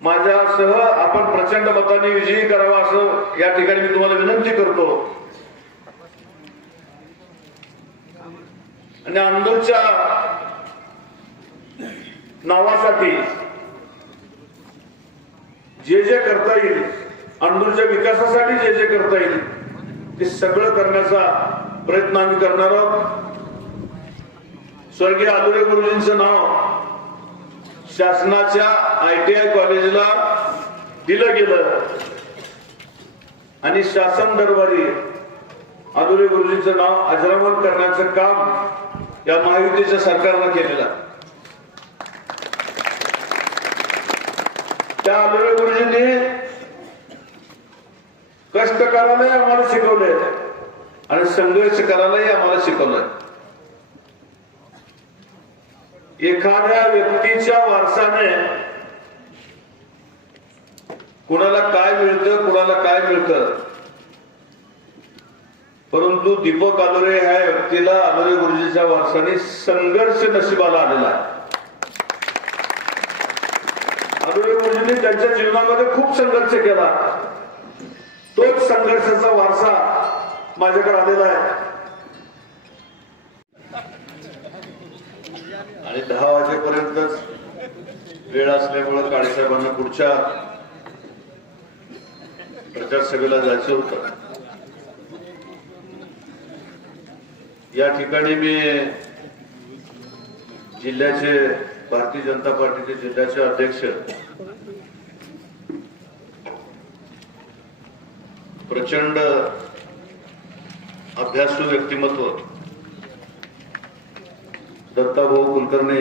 माझ्यासह आपण प्रचंड मताने विजयी करावा असं या ठिकाणी मी तुम्हाला विनंती करतो. आणि अंदूरच्या नावासाठी जे जे करता येईल अंदूरच्या विकासासाठी जे जे करता येईल ते सगळं करण्याचा प्रयत्न आम्ही करणार आहोत. स्वर्गीय आदुरे गुरुजींचं नाव शासनाच्या आय टी आय कॉलेजला दिलं गेलं. आणि शासन दरबारी आदुरे गुरुजींचं नाव अजरामर करण्याचं काम या महायुतीच्या सरकारनं केलेलं त्या आदुरे गुरुजींनी कष्ट करायलाही आम्हाला शिकवलंय. आणि संघर्ष करायलाही आम्हाला शिकवलंय. एखाद्या व्यक्तीच्या वारसाने कुणाला काय मिळतं कुणाला काय मिळतं? परंतु दीपक आलोरे ह्या व्यक्तीला आलोरे गुरुजीच्या वारसाने संघर्ष नशिबाला आलेला आहे. आलोरे गुरुजींनी त्यांच्या जीवनामध्ये खूप संघर्ष केला. तोच संघर्षाचा वारसा माझ्याकडे आलेला आहे. आणि दहा वाजेपर्यंतच वेळ असल्यामुळं काळेसाहेबांना पुढच्या प्रचार सभेला जायचं होत. या ठिकाणी मी जिल्ह्याचे भारतीय जनता पार्टीचे जिल्ह्याचे अध्यक्ष प्रचंड अभ्यासू व्यक्तिमत्व दत्ताभाऊ कुलकर्णी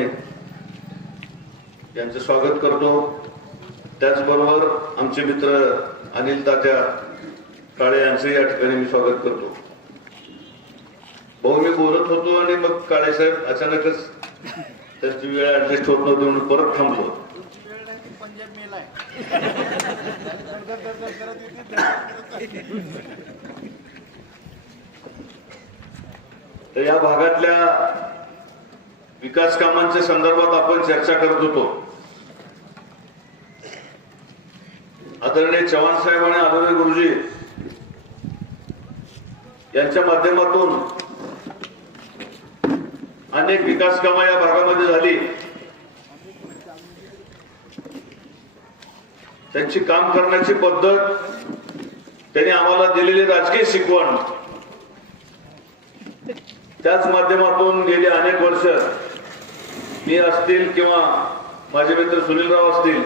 यांचं स्वागत करतो. त्याचबरोबर आमचे मित्र अनिल तात्या काळे यांचं या ठिकाणी मी स्वागत करतो. भाऊ मी बोलत होतो आणि मग काळे साहेब अचानकच त्यांची वेळ ऍडजस्ट होत नव्हती म्हणून परत थांबलो. तर या भागातल्या विकास कामांच्या संदर्भात आपण चर्चा करत होतो. आदरणीय चव्हाण साहेब आणि आदरणीय गुरुजी यांच्या माध्यमातून अनेक विकास कामं या भागामध्ये झाली. त्यांची काम करण्याची पद्धत त्यांनी आम्हाला दिलेली राजकीय शिकवण त्याच माध्यमातून गेली अनेक वर्ष. मी असतील किंवा माझे मित्र सुनीलराव असतील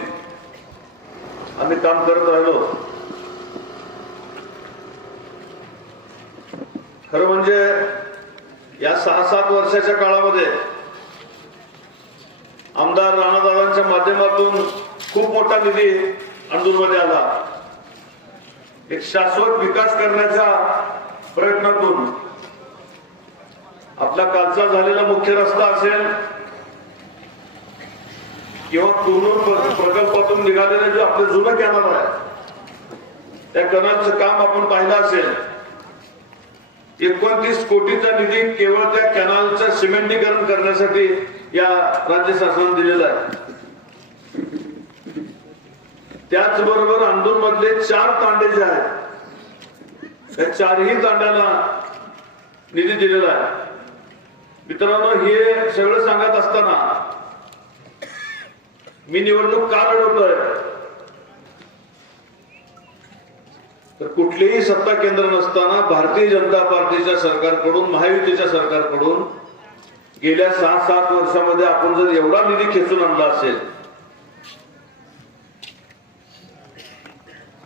आम्ही काम करत राहिलो. खरं म्हणजे या सहा सात वर्षाच्या काळामध्ये आमदार राणादादांच्या माध्यमातून खूप मोठा निधी अंडूरमध्ये आला. एक शाश्वत विकास करण्याच्या प्रयत्नातून आपला कालचा झालेला मुख्य रस्ता असेल किंवा कुरनूर प्रकल्पातून निघालेला जो आपलं जुनं कॅनल आहे त्या कॅनलचं काम आपण पाहिलं असेल एकोणतीस कोटीचा निधी केवळ त्या कॅनलचं सिमेंटीकरण करण्यासाठी या राज्य शासनाने दिलेला आहे. त्याचबरोबर अंदूर मधले चार तांडे जे आहेत त्या चारही तांड्याला निधी दिलेला आहे. मित्रांनो हे सगळं सांगत असताना मी निवडणूक का लढवतोय तर कुठलीही सत्ता केंद्र नसताना भारतीय जनता पार्टीच्या सरकारकडून महायुतीच्या सरकारकडून गेल्या सहा सात वर्षामध्ये आपण जर एवढा निधी खेचून आणला असेल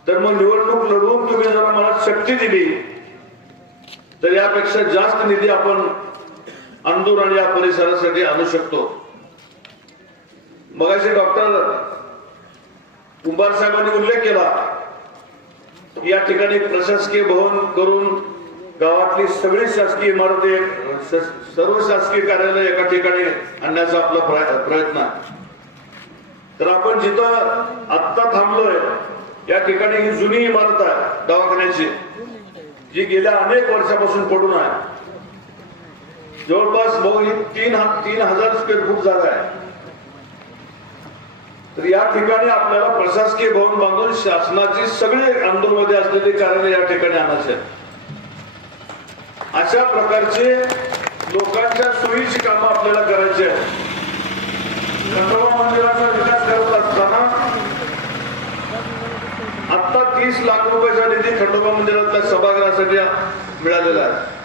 तर मग निवडणूक लढवून तुम्ही जरा मला शक्ती दिली तर यापेक्षा जास्त निधी आपण अंदूर आणि या परिसरासाठी आणू शकतो. मगाशी डॉक्टर कुंभार साहेबांनी उल्लेख केला या ठिकाणी प्रशासकीय भवन करून गावातली सगळी शासकीय इमारती सर्व शासकीय कार्यालय एका ठिकाणी आणण्याचा आपला प्रयत्न आहे. तर आपण जिथं आत्ता थांबलोय या ठिकाणी ही जुनी इमारत आहे दवाखान्याची जी गेल्या अनेक वर्षापासून पडून आहे. जवळपास भाऊ ही तीन हा- तीन हजार स्क्वेअर फूट जागा आहे. तर या ठिकाणी आपल्याला प्रशासकीय भवन बांधून शासनाची सगळे अंदूरमध्ये असलेली कार्यालय या ठिकाणी आणायचे अशा प्रकारचे लोकांच्या सोयीची कामं आपल्याला करायची आहेत. खंडोबा मंदिराचा विकास करत असताना आता तीस लाख रुपयाचा निधी खंडोबा मंदिरातल्या सभागृहासाठी मिळालेला आहे.